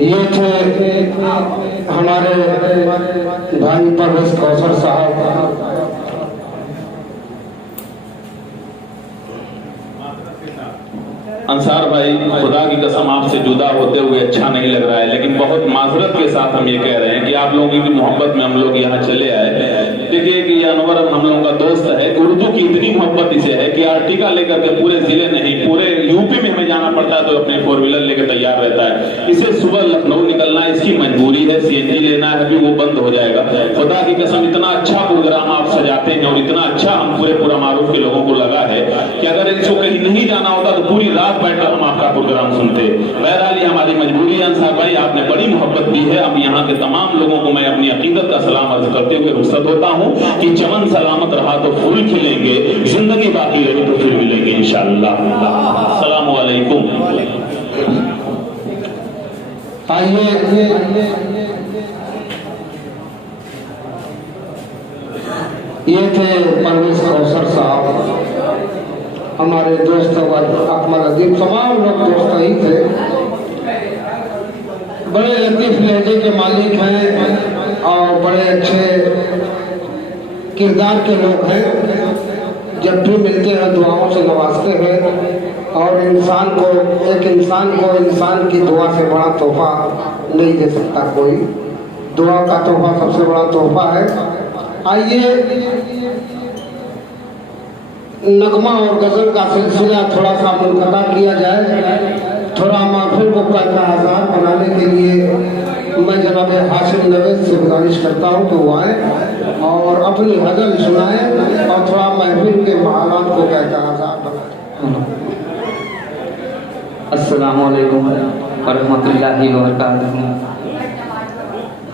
ये थे हमारे भाई परवेज कौसर साहब। अंसार भाई, खुदा की कसम आपसे जुदा होते हुए अच्छा नहीं लग रहा है, लेकिन बहुत माजरत के साथ हम ये कह रहे हैं कि आप लोगों की मोहब्बत में हम लोग यहाँ चले आए। देखिए कि अनवर हम लोगों का दोस्त है, उर्दू की इतनी मोहब्बत इसे है कि आर्टिका लेकर के पूरे जिले नहीं पूरे यूपी में हमें जाना पड़ता है तो अपने 4 व्हीलर लेकर तैयार रहता है। इसे सुबह लखनऊ निकलना है, इसकी मजबूरी है, सीएनजी लेना है, अभी वो बंद हो जाएगा। खुदा की कसम इतना अच्छा प्रोग्राम आप सजाते हैं और इतना अच्छा हम पूरा मारूफ के लोगों को लगा है कि अगर इसको कहीं नहीं जाना होता तो पूरी रात बैठकर हम आपका प्रोग्राम सुनते। बहरहाल ये हमारी मजबूरी है। अंसार भाई, आपने बड़ी मोहब्बत दी है। अब यहाँ के तमाम लोगों को मैं अपनी अकीदत का सलाम अर्ज करते हुए रुखसत होता हूँ कि चमन सलामत रहा तो फूल खिलेंगे, जिंदगी बाकी रही तो फिर मिलेंगे इंशाअल्लाह। अस्सलामु अलैकुम। आइए ये थे परवेज कौसर साहब, हमारे दोस्त अकमल अजीब, तमाम लोग दोस्त ही थे। बड़े लतीफ लहजे के मालिक हैं और बड़े अच्छे किरदार के लोग हैं। जब भी मिलते हैं दुआओं से नवाजते हैं और एक इंसान को इंसान की दुआ से बड़ा तोहफा नहीं दे सकता कोई। दुआ का तोहफा सबसे बड़ा तोहफा है। आइए नगमा और गजल का सिलसिला थोड़ा सा मुनक़ता किया जाए। थोड़ा महफिल को आज़ाद बनाने के लिए मैं जनाब हाशिम नवेद से गुजारिश करता हूँ कि वो आए और अपनी गजल सुनाएं और थोड़ा महफिल के माहौल को आज़ाद बनाएं। अस्सलामु अलैकुम व रहमतुल्लाहि व बरकातुहू।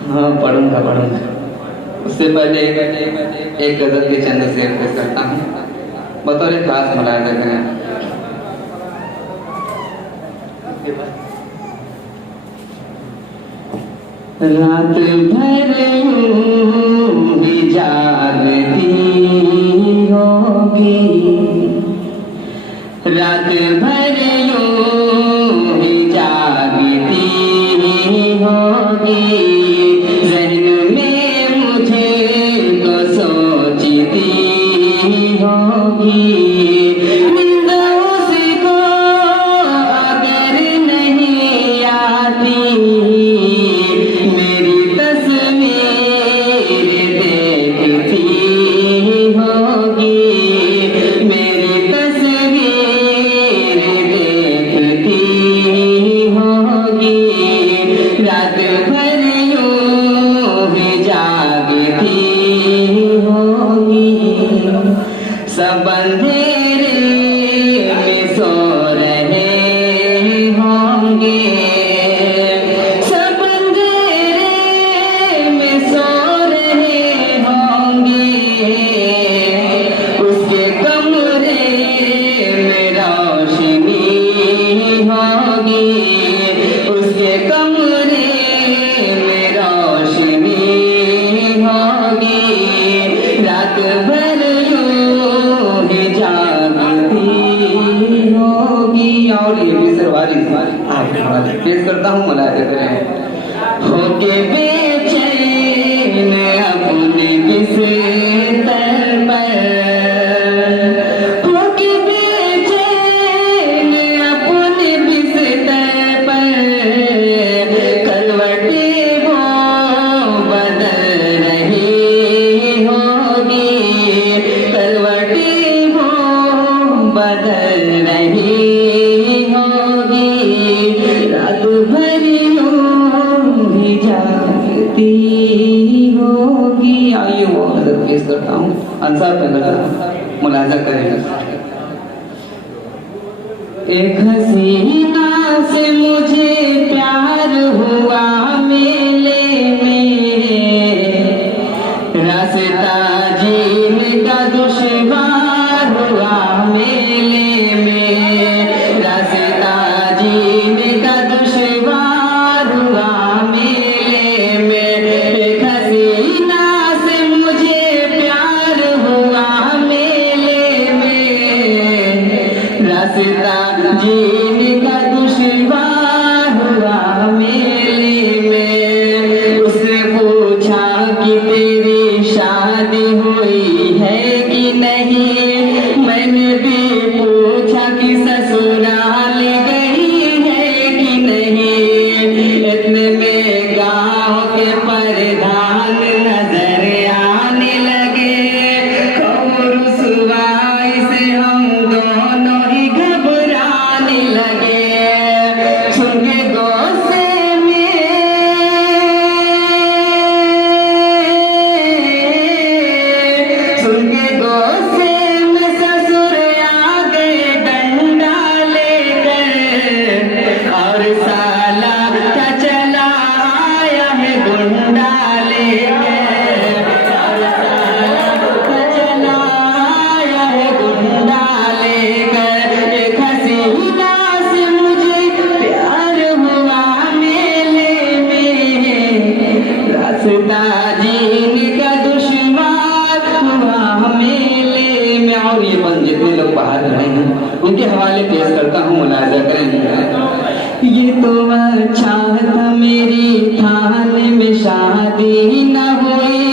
हाँ, पढ़ूंगा। उससे पहले एक गजल के चंद शेर पेश करता हूँ बतौर खास मुलाहिजा करें। रात भर जागती होगी, रात भर जागती होगी, ज़हन में मुझे को सोचती होगी। नींद उसको अगर नहीं आती, मेरी तस्वीर देखती होगी, मेरी तस्वीर देखती होगी। रात भर यूं ही जागती होगी, सब अंधेरे में सो रहे होंगे, सब अंधेरे में सो रहे होंगे। उसके कमरे में रोशनी होगी, उसके कमरे में रोशनी होगी। रात भर यूं ही जागती होगी। और ये भी सरवारी पेश करता हूँ, मुलाहिजा करें। होके बेचैन अपने बिस्तर पर, होके बेचैन अपने बिस्तर पर, करवटें वो बदल रही होगी, करवटें वो बदल रही होगी। रात भर यूं ही जागती होगी। आइए वो गजल पेश करता हूँ, अंसार पे गजल मुलाहिजा करेगा। एक हसीना से मुझे प्यार हुआ मेले में, रास्ता जीने का दुश्वार हुआ मेले में, रास्ता जीने का दुश्वार हुआ मेले में। एक हसीना से मुझे प्यार हुआ मेले में, रास्ता जीने का दुश्वार हुआ रास्ता जीने का दुश्वार हुआ मेले में। और ये बंद जितने लोग बाहर खड़े हैं उनके हवाले पेश करता हूँ, मुलाजा करें। ये तो अच्छा था मेरी थाने में शादी न हुई,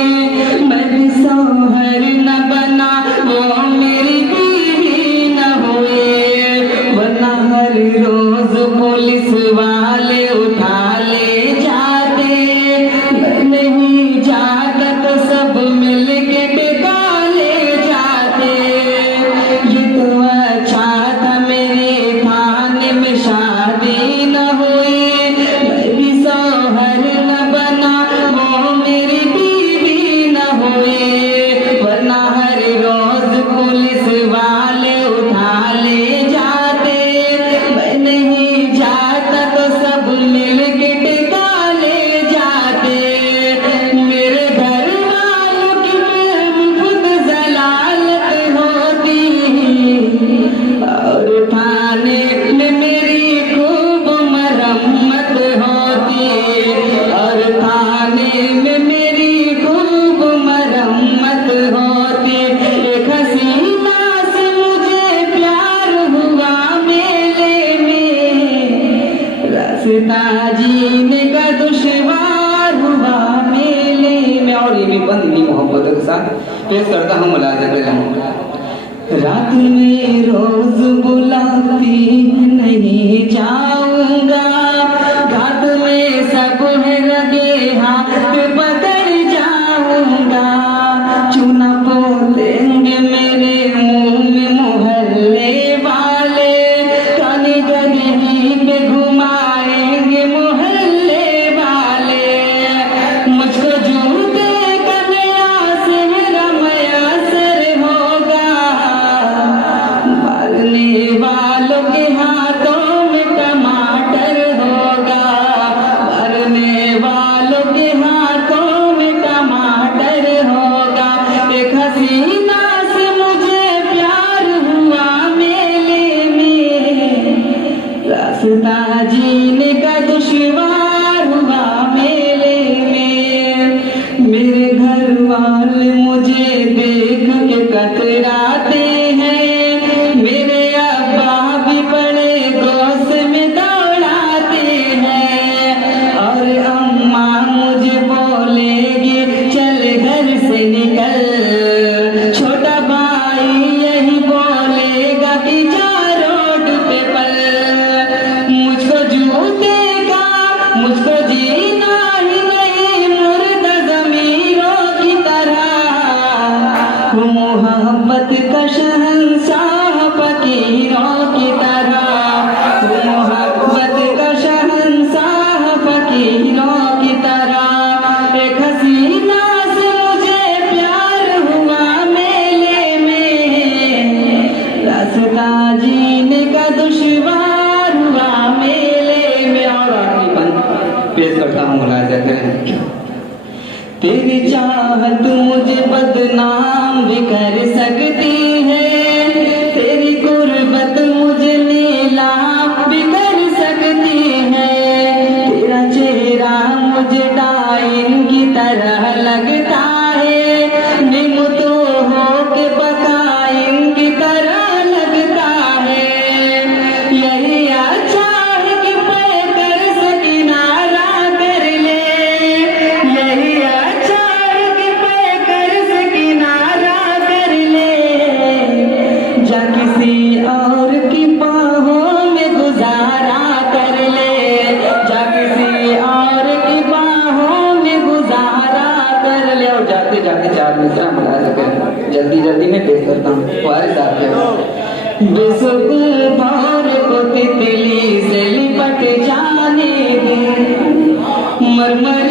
मैं भी सोहर न बना वो मेरी बीवी न हुई, वरना हर रोज पुलिस वाले उठा ले जाते, मैं नहीं जाता तो सब मिल के टिका ले जाते। ये तो अच्छा था मेरे थाने में शादी न हुई, मैं भी सोहर न बना वो मेरी बीवी न हुई, वरना हर रोज पुलिस वाले उठा ले जाते, मैं नहीं जाता तो सब मिल के टिका ले जाते। मेरे घर वालों की खुद जलालत होती और थाने में मेरी खूब मरम्मत होती, और थाने में मेरी खूब मरम्मत होती। एक हसीना से मुझे प्यार हुआ मेले में, रास्ता जीने का दुश्वार हुआ मेले में। और ये भी बंदी मोहब्बत के साथ पेश करता हूँ, मुलाजा करें। रात में रोज बुलाती नहीं जाऊंगा, रात में सब है लगे हाथ पकड़ जाऊंगा, चूना पोतेंगे मेरे मुंह में मोहल्ले वाले, कानी गली पे घुमाएंगे मोहल्ले वाले, मुझको जूते का नया सेहरा मयसर होगा, मारने वालों के हाथों में टमाटर होगा, मारने वालों के हाथों में टमाटर होगा। एक हसीना से मुझे प्यार हुआ मेले में, रास्ता जीने का दुश्वार हुआ मेले में। मेरे घर वाले मुझे देख के कतराते हैं, मेरे अब्बा भी बड़े गोश में दौड़ाते हैं, और अम्मा मुझे बोलेगी चल घर से निकल, छोटा भाई यही बोलेगा कि जा रोड पे पल। मुझको जूते का मुझको जीना ही नहीं, मुर्दा ज़मीरों की तरह, वो मोहब्बत का शहंशाह फकीरों की तरह, वो मोहब्बत का शहंशाह फकीरों की तरह। एक हसीना से मुझे प्यार हुआ मेले में, रास्ता जीने का दुश्वार हुआ मेले में। और आखिरी बंद पेश करता हूँ, मुलाजा करें। तेरी चाहत मुझे बदनाम भी कर सकती है, तेरी गुर्बत मुझे नीलाम भी कर सकती है, तेरा चेहरा मुझे डाइन की तरह लगता है, निम तो हो के बकाइन की तरह लगता है। यही अच्छा है कि पैकर से किनारा कर ले, यही अच्छा है कि पैकर से किनारा कर ले, जा किसी और की बाहों में गुजारा कर ले, जा किसी और की बाहों में गुजारा कर ले। और जाते जाते चार मिसरा मुलाजा करें, जल्दी जल्दी में पेश करता हूँ। वारिस साहब बेसुकून भौर को तितली से लिपट जाने दे, मरमर